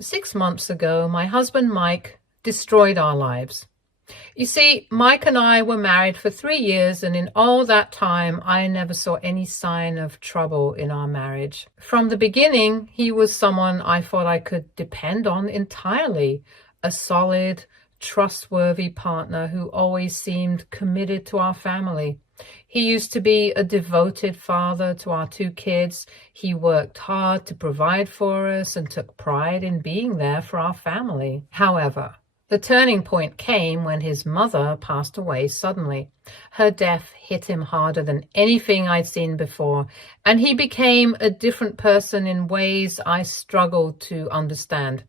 6 months ago, my husband Mike destroyed our lives. You see, Mike and I were married for 3 years, and in all that time, I never saw any sign of trouble in our marriage. From the beginning, he was someone I thought I could depend on entirely, a solid, trustworthy partner who always seemed committed to our family. He used to be a devoted father to our 2 kids. He worked hard to provide for us and took pride in being there for our family. However, the turning point came when his mother passed away suddenly. Her death hit him harder than anything I'd seen before, and he became a different person in ways I struggled to understand.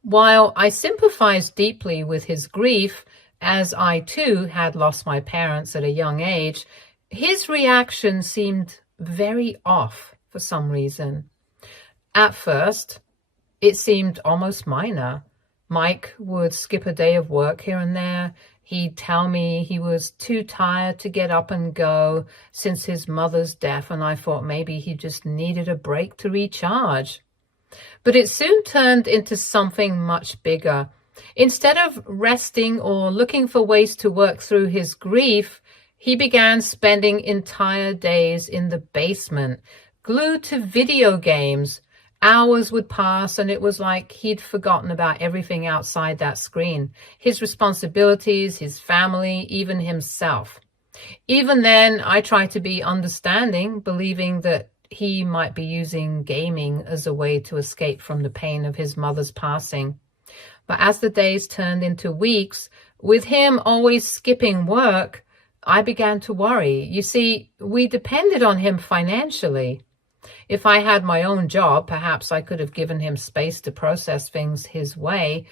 While I sympathized deeply with his grief, as I too had lost my parents at a young age, his reaction seemed very off for some reason. At first, it seemed almost minor. Mike would skip a day of work here and there. He'd tell me he was too tired to get up and go since his mother's death, and I thought maybe he just needed a break to recharge. But it soon turned into something much bigger. Instead of resting or looking for ways to work through his grief, he began spending entire days in the basement, glued to video games. Hours would pass, and it was like he'd forgotten about everything outside that screen, his responsibilities, his family, even himself. Even then, I tried to be understanding, believing that he might be using gaming as a way to escape from the pain of his mother's passing. But as the days turned into weeks, with him always skipping work, I began to worry. You see, we depended on him financially. If I had my own job, perhaps I could have given him space to process things his way,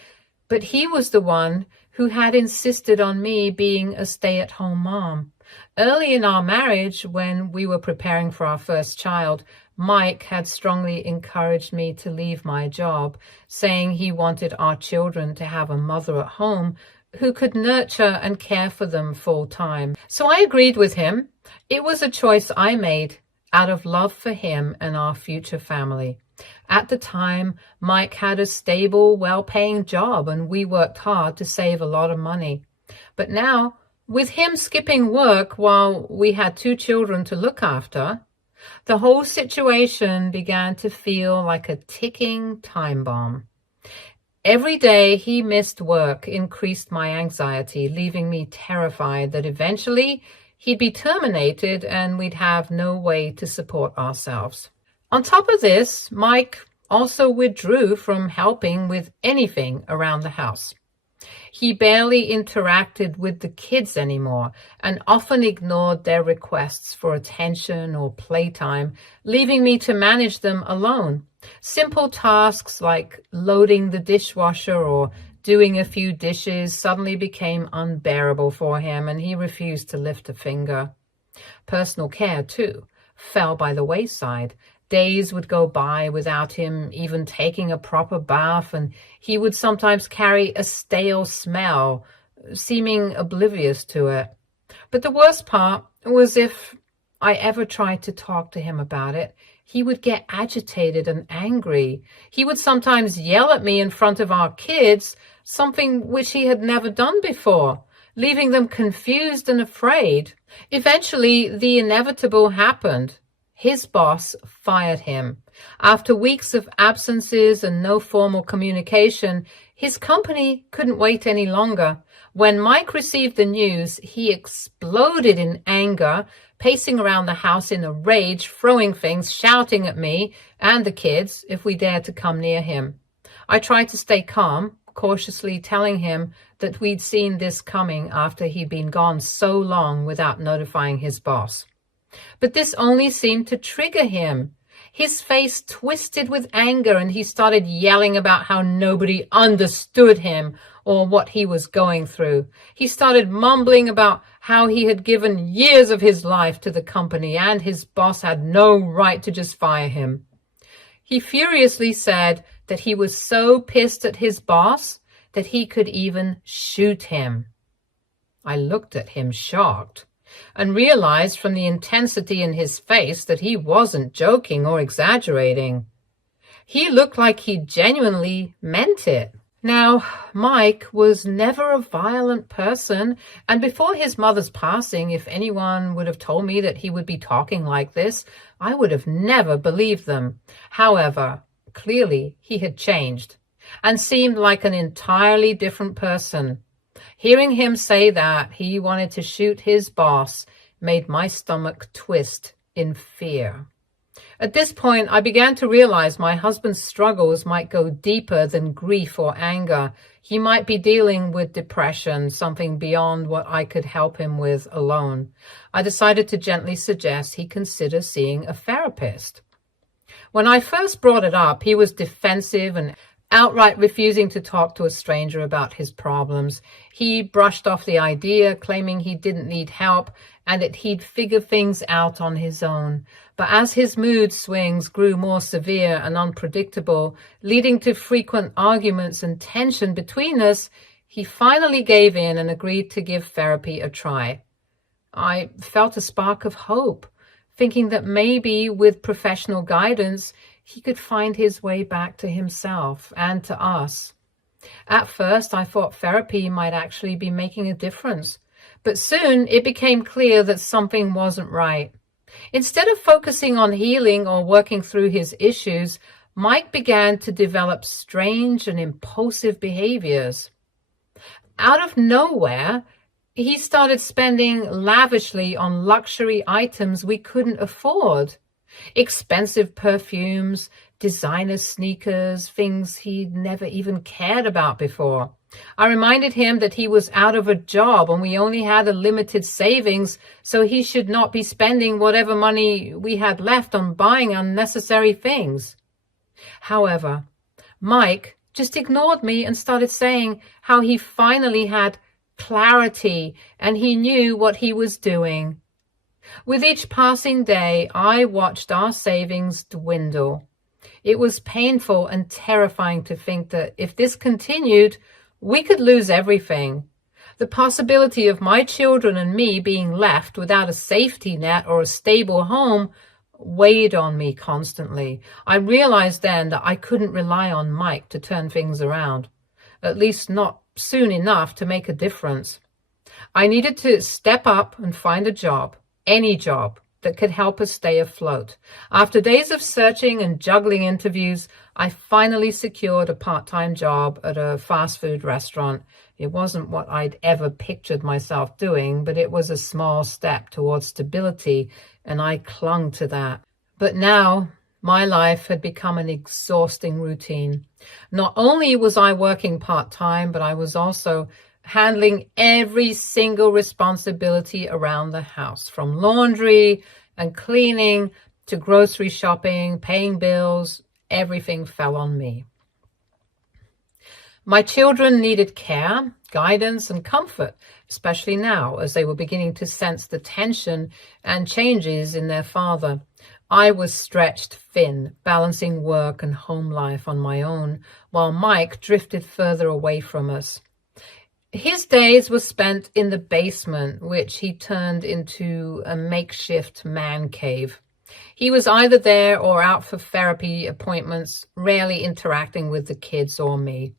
but he was the one who had insisted on me being a stay-at-home mom. Early in our marriage, when we were preparing for our first child, Mike had strongly encouraged me to leave my job, saying he wanted our children to have a mother at home who could nurture and care for them full time. So I agreed with him. It was a choice I made out of love for him and our future family. At the time, Mike had a stable, well-paying job, and we worked hard to save a lot of money. But now, with him skipping work while we had 2 children to look after, the whole situation began to feel like a ticking time bomb. Every day he missed work increased my anxiety, leaving me terrified that eventually he'd be terminated and we'd have no way to support ourselves. On top of this, Mike also withdrew from helping with anything around the house. He barely interacted with the kids anymore and often ignored their requests for attention or playtime, leaving me to manage them alone. Simple tasks like loading the dishwasher or doing a few dishes suddenly became unbearable for him, and he refused to lift a finger. Personal care, too, fell by the wayside. Days would go by without him even taking a proper bath, and he would sometimes carry a stale smell, seeming oblivious to it. But the worst part was if I ever tried to talk to him about it, he would get agitated and angry. He would sometimes yell at me in front of our kids, something which he had never done before, leaving them confused and afraid. Eventually, the inevitable happened. His boss fired him. After weeks of absences and no formal communication, his company couldn't wait any longer. When Mike received the news, he exploded in anger, pacing around the house in a rage, throwing things, shouting at me and the kids if we dared to come near him. I tried to stay calm, cautiously telling him that we'd seen this coming after he'd been gone so long without notifying his boss. But this only seemed to trigger him. His face twisted with anger, and he started yelling about how nobody understood him or what he was going through. He started mumbling about how he had given years of his life to the company and his boss had no right to just fire him. He furiously said that he was so pissed at his boss that he could even shoot him. I looked at him shocked and realized from the intensity in his face that he wasn't joking or exaggerating. He looked like he genuinely meant it. Now, Mike was never a violent person, and before his mother's passing, if anyone would have told me that he would be talking like this, I would have never believed them. However, clearly he had changed and seemed like an entirely different person. Hearing him say that he wanted to shoot his boss made my stomach twist in fear. At this point, I began to realize my husband's struggles might go deeper than grief or anger. He might be dealing with depression, something beyond what I could help him with alone. I decided to gently suggest he consider seeing a therapist. When I first brought it up, he was defensive and outright refusing to talk to a stranger about his problems. He brushed off the idea, claiming he didn't need help and that he'd figure things out on his own. But as his mood swings grew more severe and unpredictable, leading to frequent arguments and tension between us, he finally gave in and agreed to give therapy a try. I felt a spark of hope, thinking that maybe with professional guidance, he could find his way back to himself and to us. At first, I thought therapy might actually be making a difference, but soon it became clear that something wasn't right. Instead of focusing on healing or working through his issues, Mike began to develop strange and impulsive behaviors. Out of nowhere, he started spending lavishly on luxury items we couldn't afford. Expensive perfumes, designer sneakers, things he'd never even cared about before. I reminded him that he was out of a job and we only had a limited savings, so he should not be spending whatever money we had left on buying unnecessary things. However, Mike just ignored me and started saying how he finally had clarity and he knew what he was doing. With each passing day, I watched our savings dwindle. It was painful and terrifying to think that if this continued, we could lose everything. The possibility of my children and me being left without a safety net or a stable home weighed on me constantly. I realized then that I couldn't rely on Mike to turn things around, at least not soon enough to make a difference. I needed to step up and find a job, any job that could help us stay afloat. After days of searching and juggling interviews, I finally secured a part-time job at a fast food restaurant. It wasn't what I'd ever pictured myself doing, but it was a small step towards stability, and I clung to that. But now, my life had become an exhausting routine. Not only was I working part-time, but I was also handling every single responsibility around the house, from laundry and cleaning to grocery shopping, paying bills. Everything fell on me. My children needed care, guidance, and comfort, especially now as they were beginning to sense the tension and changes in their father. I was stretched thin, balancing work and home life on my own, while Mike drifted further away from us. His days were spent in the basement, which he turned into a makeshift man cave. He was either there or out for therapy appointments, rarely interacting with the kids or me.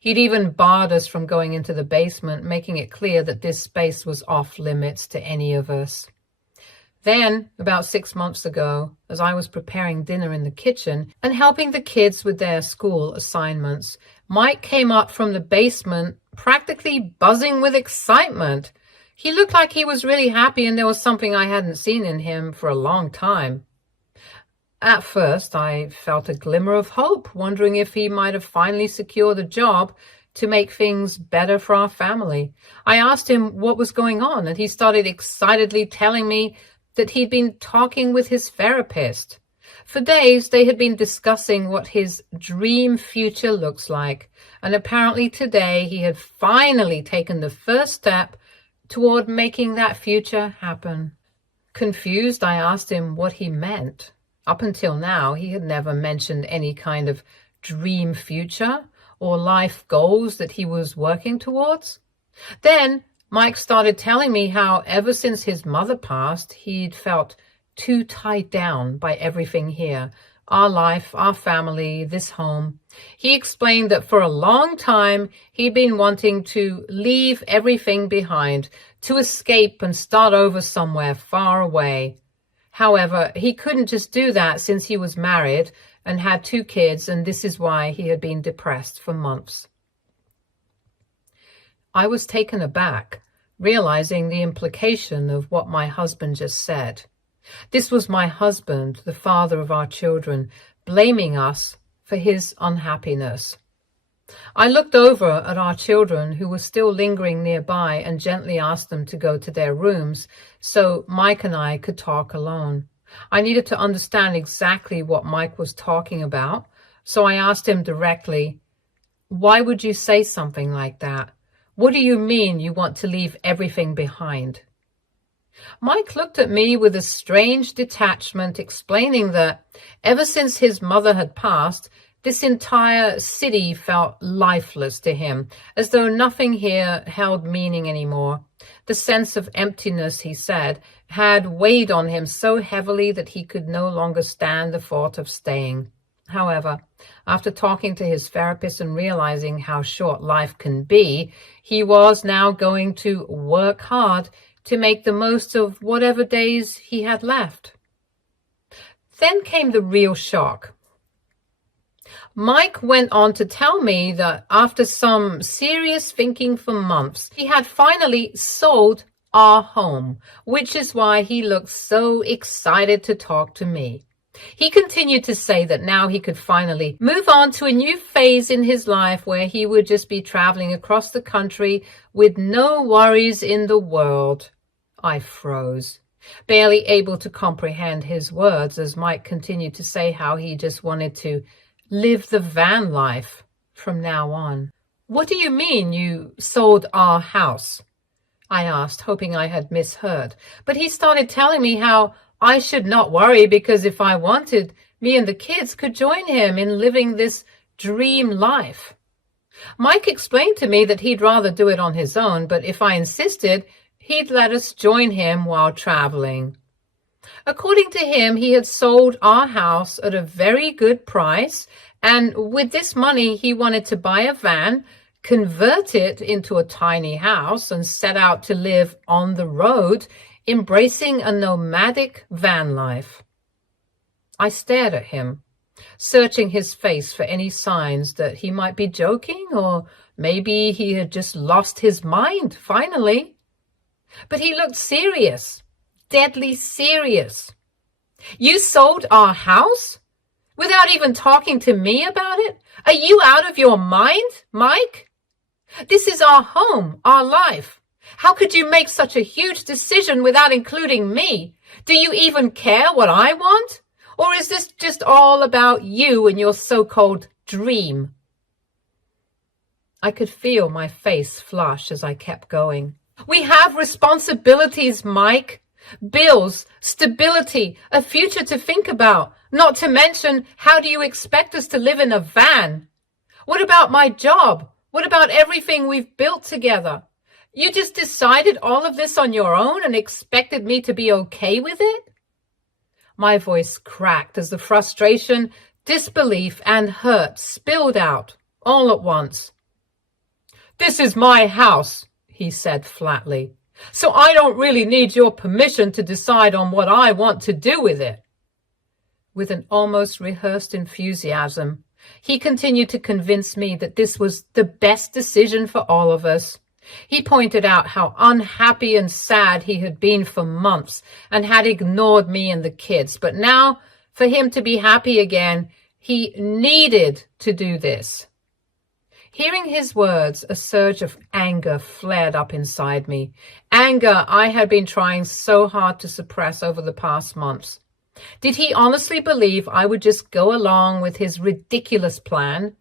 He'd even barred us from going into the basement, making it clear that this space was off limits to any of us. Then, about 6 months ago, as I was preparing dinner in the kitchen and helping the kids with their school assignments, Mike came up from the basement practically buzzing with excitement. He looked like he was really happy, and there was something I hadn't seen in him for a long time. At first, I felt a glimmer of hope, wondering if he might have finally secured a job to make things better for our family. I asked him what was going on, and he started excitedly telling me that he'd been talking with his therapist. For days, they had been discussing what his dream future looks like, and apparently today he had finally taken the first step toward making that future happen. Confused, I asked him what he meant. Up until now, he had never mentioned any kind of dream future or life goals that he was working towards. Then Mike started telling me how ever since his mother passed, he'd felt too tied down by everything here, our life, our family, this home. He explained that for a long time, he'd been wanting to leave everything behind, to escape and start over somewhere far away. However, he couldn't just do that since he was married and had 2 kids, and this is why he had been depressed for months. I was taken aback, realizing the implication of what my husband just said. This was my husband, the father of our children, blaming us for his unhappiness. I looked over at our children who were still lingering nearby and gently asked them to go to their rooms so Mike and I could talk alone. I needed to understand exactly what Mike was talking about, so I asked him directly, "Why would you say something like that? What do you mean you want to leave everything behind?" Mike looked at me with a strange detachment, explaining that ever since his mother had passed, this entire city felt lifeless to him, as though nothing here held meaning anymore. The sense of emptiness, he said, had weighed on him so heavily that he could no longer stand the thought of staying. However, after talking to his therapist and realizing how short life can be, he was now going to work hard to make the most of whatever days he had left. Then came the real shock. Mike went on to tell me that after some serious thinking for months, he had finally sold our home, which is why he looked so excited to talk to me. He continued to say that now he could finally move on to a new phase in his life where he would just be traveling across the country with no worries in the world. I froze, barely able to comprehend his words as Mike continued to say how he just wanted to live the van life from now on. "What do you mean you sold our house?" I asked, hoping I had misheard. But he started telling me how I should not worry because if I wanted, me and the kids could join him in living this dream life. Mike explained to me that he'd rather do it on his own, but if I insisted, he'd let us join him while traveling. According to him, he had sold our house at a very good price, and with this money, he wanted to buy a van, convert it into a tiny house, and set out to live on the road, embracing a nomadic van life. I stared at him, searching his face for any signs that he might be joking, or maybe he had just lost his mind finally. But he looked serious, deadly serious. "You sold our house? Without even talking to me about it? Are you out of your mind, Mike? This is our home, our life. How could you make such a huge decision without including me? Do you even care what I want? Or is this just all about you and your so-called dream?" I could feel my face flush as I kept going. "We have responsibilities, Mike. Bills, stability, a future to think about. Not to mention, how do you expect us to live in a van? What about my job? What about everything we've built together? You just decided all of this on your own and expected me to be okay with it?" My voice cracked as the frustration, disbelief, and hurt spilled out all at once. "This is my house," he said flatly, "so I don't really need your permission to decide on what I want to do with it." With an almost rehearsed enthusiasm, he continued to convince me that this was the best decision for all of us. He pointed out how unhappy and sad he had been for months and had ignored me and the kids. But now, for him to be happy again, he needed to do this. Hearing his words, a surge of anger flared up inside me. Anger I had been trying so hard to suppress over the past months. Did he honestly believe I would just go along with his ridiculous plan?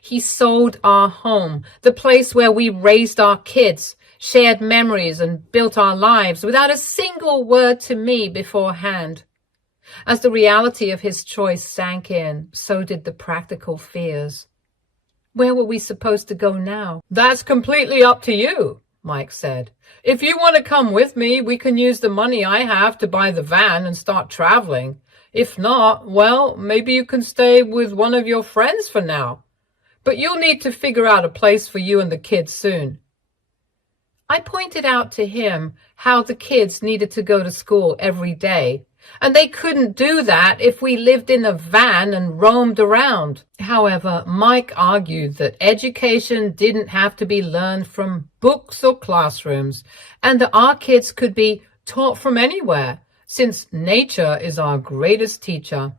He sold our home, the place where we raised our kids, shared memories, and built our lives without a single word to me beforehand. As the reality of his choice sank in, so did the practical fears. Where were we supposed to go now? "That's completely up to you," Mike said. "If you want to come with me, we can use the money I have to buy the van and start traveling. If not, well, maybe you can stay with one of your friends for now. But you'll need to figure out a place for you and the kids soon. I pointed out to him how the kids needed to go to school every day, and they couldn't do that if we lived in a van and roamed around. However, Mike argued that education didn't have to be learned from books or classrooms, and that our kids could be taught from anywhere, since nature is our greatest teacher.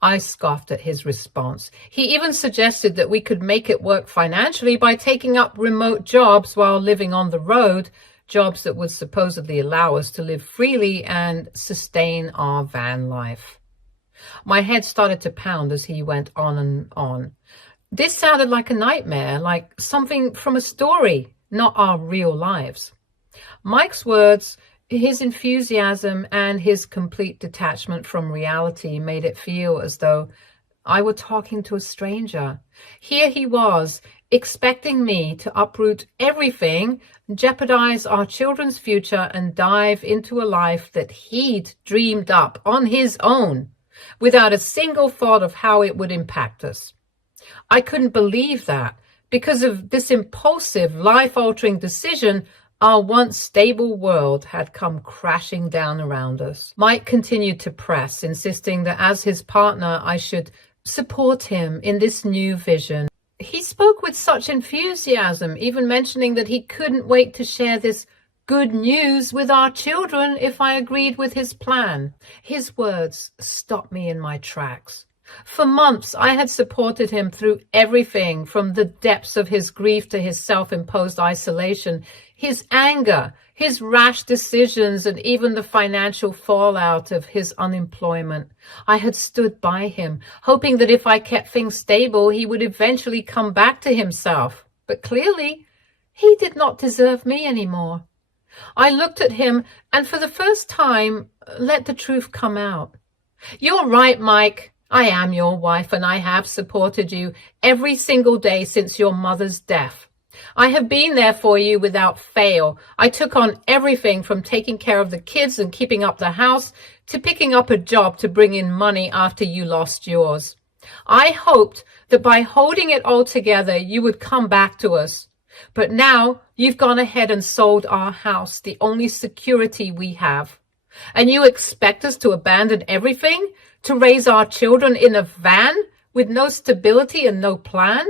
I scoffed at his response. He even suggested that we could make it work financially by taking up remote jobs while living on the road, jobs that would supposedly allow us to live freely and sustain our van life. My head started to pound as he went on and on. This sounded like a nightmare, like something from a story, not our real lives. Mike's words, his enthusiasm, and his complete detachment from reality made it feel as though I were talking to a stranger. Here he was, expecting me to uproot everything, jeopardize our children's future, and dive into a life that he'd dreamed up on his own, without a single thought of how it would impact us. I couldn't believe that. Because of this impulsive, life-altering decision, our once stable world had come crashing down around us. Mike continued to press, insisting that as his partner, I should support him in this new vision. He spoke with such enthusiasm, even mentioning that he couldn't wait to share this good news with our children if I agreed with his plan. His words stopped me in my tracks. For months, I had supported him through everything from the depths of his grief to his self-imposed isolation, his anger, his rash decisions, and even the financial fallout of his unemployment. I had stood by him, hoping that if I kept things stable, he would eventually come back to himself. But clearly, he did not deserve me anymore. I looked at him and for the first time let the truth come out. You're right, Mike. I am your wife and I have supported you every single day since your mother's death. I have been there for you without fail. I took on everything from taking care of the kids and keeping up the house to picking up a job to bring in money after you lost yours. I hoped that by holding it all together, you would come back to us. But now you've gone ahead and sold our house, the only security we have. And you expect us to abandon everything? To raise our children in a van with no stability and no plan?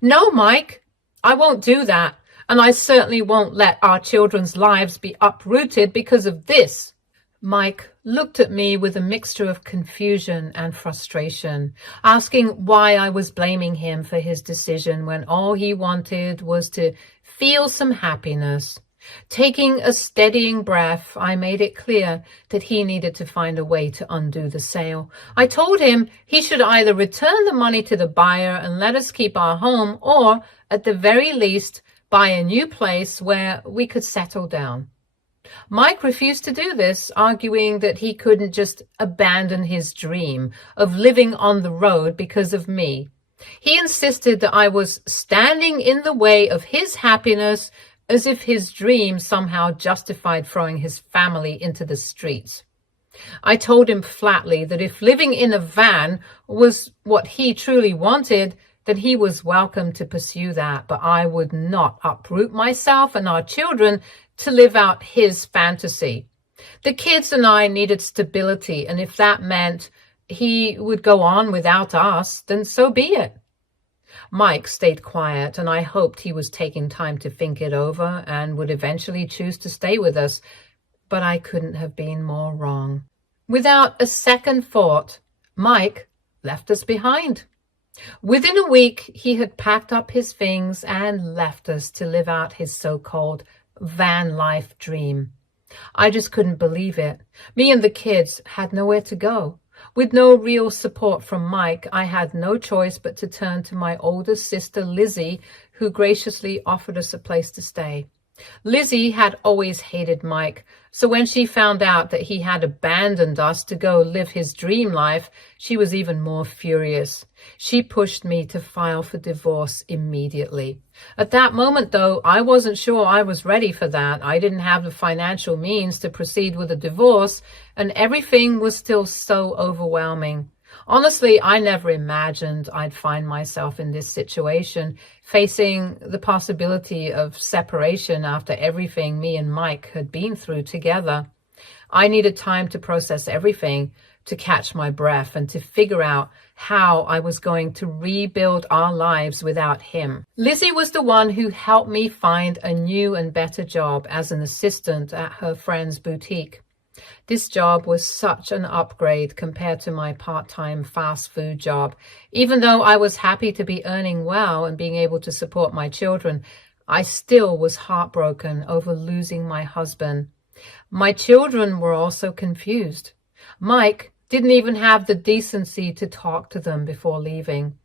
No, Mike, I won't do that. And I certainly won't let our children's lives be uprooted because of this. Mike looked at me with a mixture of confusion and frustration, asking why I was blaming him for his decision when all he wanted was to feel some happiness. Taking a steadying breath, I made it clear that he needed to find a way to undo the sale. I told him he should either return the money to the buyer and let us keep our home, or at the very least, buy a new place where we could settle down. Mike refused to do this, arguing that he couldn't just abandon his dream of living on the road because of me. He insisted that I was standing in the way of his happiness, as if his dream somehow justified throwing his family into the streets. I told him flatly that if living in a van was what he truly wanted, then he was welcome to pursue that, but I would not uproot myself and our children to live out his fantasy. The kids and I needed stability, and if that meant he would go on without us, then so be it. Mike stayed quiet, and I hoped he was taking time to think it over and would eventually choose to stay with us, but I couldn't have been more wrong. Without a second thought, Mike left us behind. Within a week, he had packed up his things and left us to live out his so-called van life dream. I just couldn't believe it. Me and the kids had nowhere to go. With no real support from Mike, I had no choice but to turn to my older sister, Lizzie, who graciously offered us a place to stay. Lizzie had always hated Mike, so when she found out that he had abandoned us to go live his dream life, she was even more furious. She pushed me to file for divorce immediately. At that moment, though, I wasn't sure I was ready for that. I didn't have the financial means to proceed with a divorce, and everything was still so overwhelming. Honestly, I never imagined I'd find myself in this situation, facing the possibility of separation after everything me and Mike had been through together. I needed time to process everything, to catch my breath, and to figure out how I was going to rebuild our lives without him. Lizzie was the one who helped me find a new and better job as an assistant at her friend's boutique. This job was such an upgrade compared to my part-time fast food job. Even though I was happy to be earning well and being able to support my children, I still was heartbroken over losing my husband. My children were also confused. Mike didn't even have the decency to talk to them before leaving.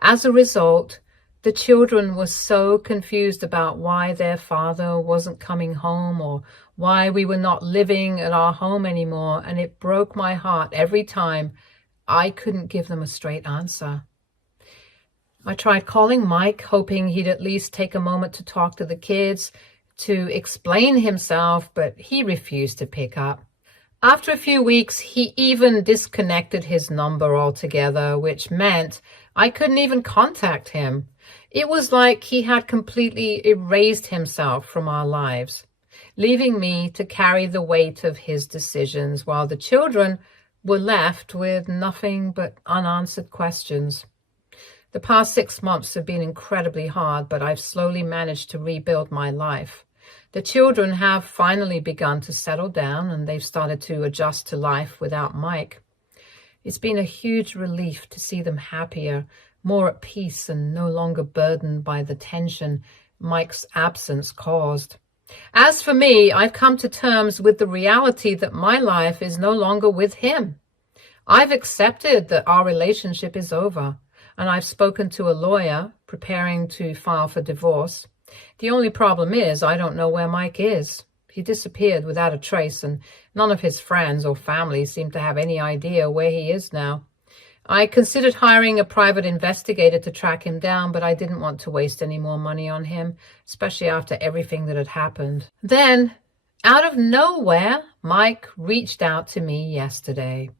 As a result, the children were so confused about why their father wasn't coming home or why we were not living at our home anymore, and it broke my heart every time I couldn't give them a straight answer. I tried calling Mike, hoping he'd at least take a moment to talk to the kids, to explain himself, but he refused to pick up. After a few weeks, he even disconnected his number altogether, which meant I couldn't even contact him. It was like he had completely erased himself from our lives, leaving me to carry the weight of his decisions while the children were left with nothing but unanswered questions. The past 6 months have been incredibly hard, but I've slowly managed to rebuild my life. The children have finally begun to settle down, and they've started to adjust to life without Mike. It's been a huge relief to see them happier, more at peace, and no longer burdened by the tension Mike's absence caused. As for me, I've come to terms with the reality that my life is no longer with him. I've accepted that our relationship is over, and I've spoken to a lawyer preparing to file for divorce. The only problem is I don't know where Mike is. He disappeared without a trace, and none of his friends or family seem to have any idea where he is now. I considered hiring a private investigator to track him down, but I didn't want to waste any more money on him, especially after everything that had happened. Then, out of nowhere, Mike reached out to me yesterday.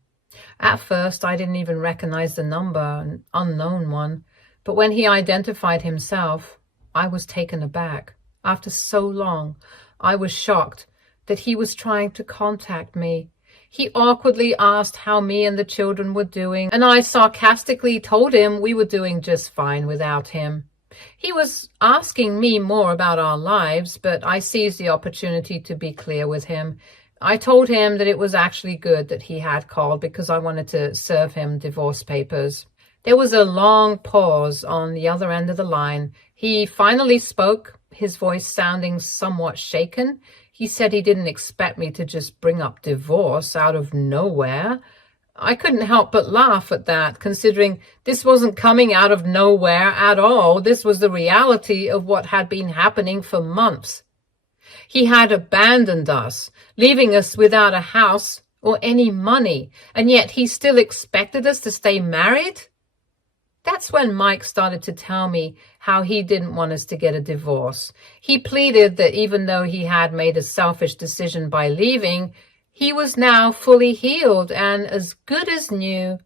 At first, I didn't even recognize the number, an unknown one, but when he identified himself, I was taken aback. After so long, I was shocked that he was trying to contact me. He awkwardly asked how me and the children were doing, and I sarcastically told him we were doing just fine without him. He was asking me more about our lives, but I seized the opportunity to be clear with him. I told him that it was actually good that he had called because I wanted to serve him divorce papers. There was a long pause on the other end of the line. He finally spoke, his voice sounding somewhat shaken. He said he didn't expect me to just bring up divorce out of nowhere. I couldn't help but laugh at that, considering this wasn't coming out of nowhere at all. This was the reality of what had been happening for months. He had abandoned us, leaving us without a house or any money, and yet he still expected us to stay married? That's when Mike started to tell me how he didn't want us to get a divorce. He pleaded that even though he had made a selfish decision by leaving, he was now fully healed and as good as new.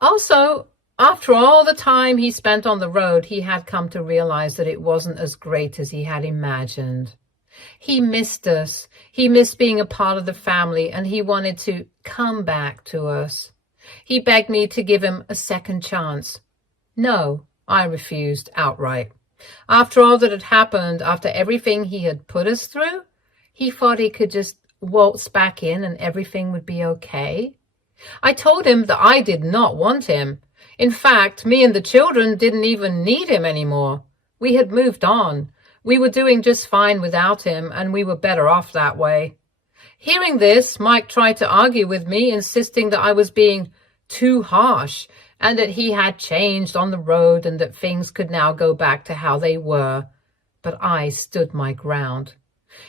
Also, after all the time he spent on the road, he had come to realize that it wasn't as great as he had imagined. He missed us. He missed being a part of the family, and he wanted to come back to us. He begged me to give him a second chance. No, I refused outright. After all that had happened, after everything he had put us through, he thought he could just waltz back in and everything would be okay. I told him that I did not want him. In fact, me and the children didn't even need him anymore. We had moved on. We were doing just fine without him, and we were better off that way. Hearing this, Mike tried to argue with me, insisting that I was being too harsh, and that he had changed on the road and that things could now go back to how they were. But I stood my ground.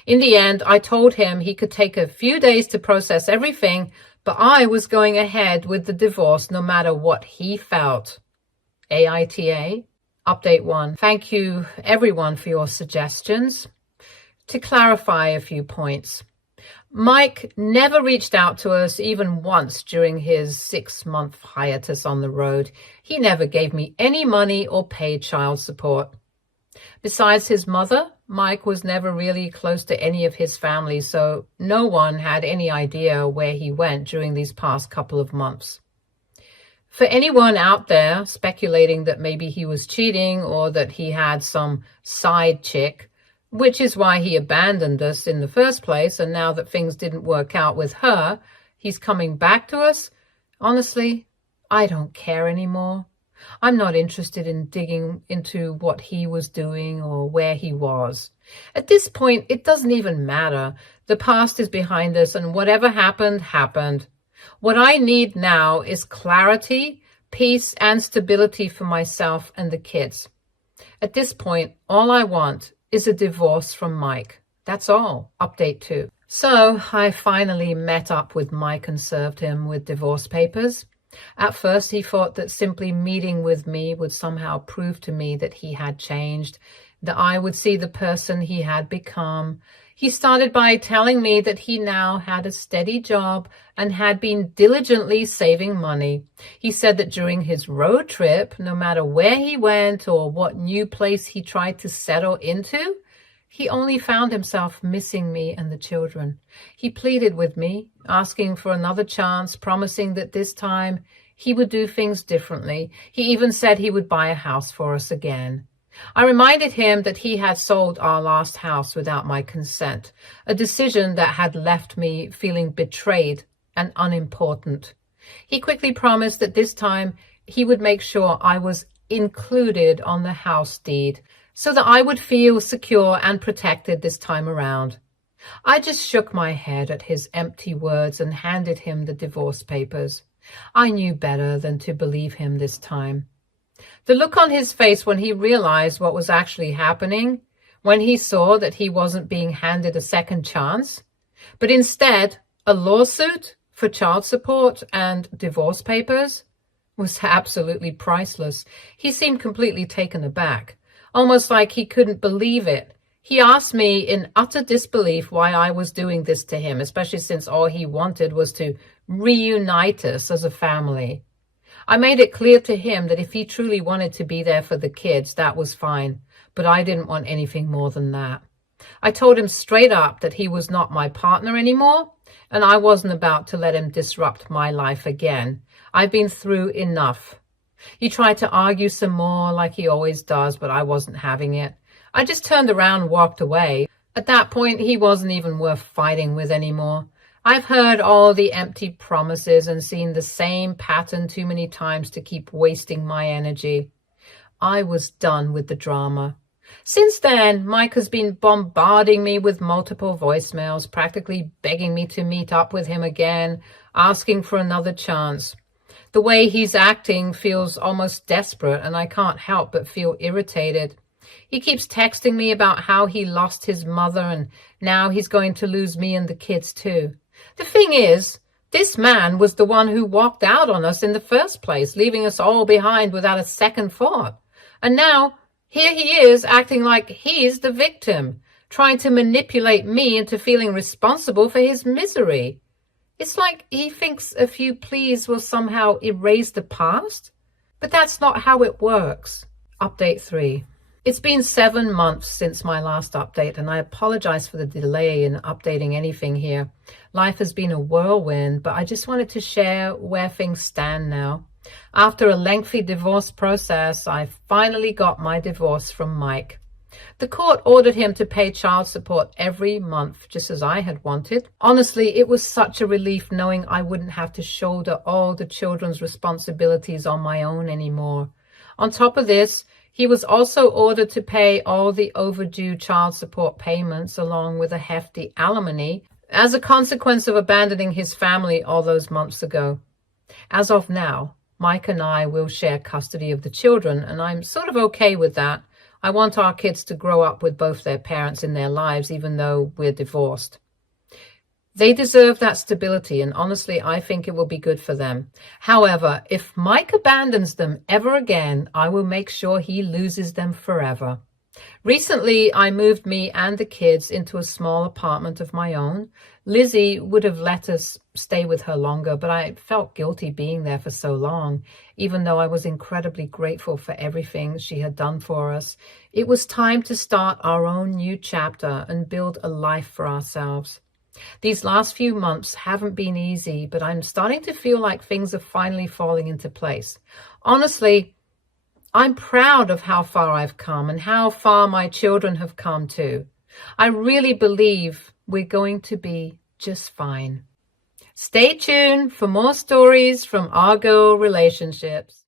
In the end, I told him he could take a few days to process everything, but I was going ahead with the divorce no matter what he felt. AITA. Update 1. Thank you everyone for your suggestions. To clarify a few points. Mike never reached out to us even once during his 6-month hiatus on the road. He never gave me any money or paid child support. Besides his mother, Mike was never really close to any of his family, so no one had any idea where he went during these past couple of months. For anyone out there speculating that maybe he was cheating or that he had some side chick, which is why he abandoned us in the first place, and now that things didn't work out with her, he's coming back to us, honestly, I don't care anymore. I'm not interested in digging into what he was doing or where he was. At this point, it doesn't even matter. The past is behind us, and whatever happened, happened. What I need now is clarity, peace, and stability for myself and the kids. At this point, all I want is a divorce from Mike. That's all. Update 2. So I finally met up with Mike and served him with divorce papers. At first, he thought that simply meeting with me would somehow prove to me that he had changed, that I would see the person he had become. He started by telling me that he now had a steady job and had been diligently saving money. He said that during his road trip, no matter where he went or what new place he tried to settle into, he only found himself missing me and the children. He pleaded with me, asking for another chance, promising that this time he would do things differently. He even said he would buy a house for us again. I reminded him that he had sold our last house without my consent, a decision that had left me feeling betrayed and unimportant. He quickly promised that this time he would make sure I was included on the house deed, so that I would feel secure and protected this time around. I just shook my head at his empty words and handed him the divorce papers. I knew better than to believe him this time. The look on his face when he realized what was actually happening, when he saw that he wasn't being handed a second chance, but instead a lawsuit for child support and divorce papers, was absolutely priceless. He seemed completely taken aback, almost like he couldn't believe it. He asked me in utter disbelief why I was doing this to him, especially since all he wanted was to reunite us as a family. I made it clear to him that if he truly wanted to be there for the kids, that was fine, but I didn't want anything more than that. I told him straight up that he was not my partner anymore, and I wasn't about to let him disrupt my life again. I've been through enough. He tried to argue some more like he always does, but I wasn't having it. I just turned around and walked away. At that point, he wasn't even worth fighting with anymore. I've heard all the empty promises and seen the same pattern too many times to keep wasting my energy. I was done with the drama. Since then, Mike has been bombarding me with multiple voicemails, practically begging me to meet up with him again, asking for another chance. The way he's acting feels almost desperate, and I can't help but feel irritated. He keeps texting me about how he lost his mother and now he's going to lose me and the kids too. The thing is, this man was the one who walked out on us in the first place, leaving us all behind without a second thought. And now, here he is acting like he's the victim, trying to manipulate me into feeling responsible for his misery. It's like he thinks a few pleas will somehow erase the past. But that's not how it works. Update 3. It's been 7 months since my last update, and I apologize for the delay in updating anything here. Life has been a whirlwind, but I just wanted to share where things stand now. After a lengthy divorce process, I finally got my divorce from Mike. The court ordered him to pay child support every month, just as I had wanted. Honestly, it was such a relief knowing I wouldn't have to shoulder all the children's responsibilities on my own anymore. On top of this, he was also ordered to pay all the overdue child support payments along with a hefty alimony as a consequence of abandoning his family all those months ago. As of now, Mike and I will share custody of the children, and I'm sort of okay with that, I want our kids to grow up with both their parents in their lives, even though we're divorced. They deserve that stability, and honestly, I think it will be good for them. However, if Mike abandons them ever again, I will make sure he loses them forever. Recently, I moved me and the kids into a small apartment of my own. Lizzie would have let us stay with her longer, but I felt guilty being there for so long, even though I was incredibly grateful for everything she had done for us. It was time to start our own new chapter and build a life for ourselves. These last few months haven't been easy, but I'm starting to feel like things are finally falling into place. Honestly, I'm proud of how far I've come and how far my children have come too. I really believe we're going to be just fine. Stay tuned for more stories from our girl relationships.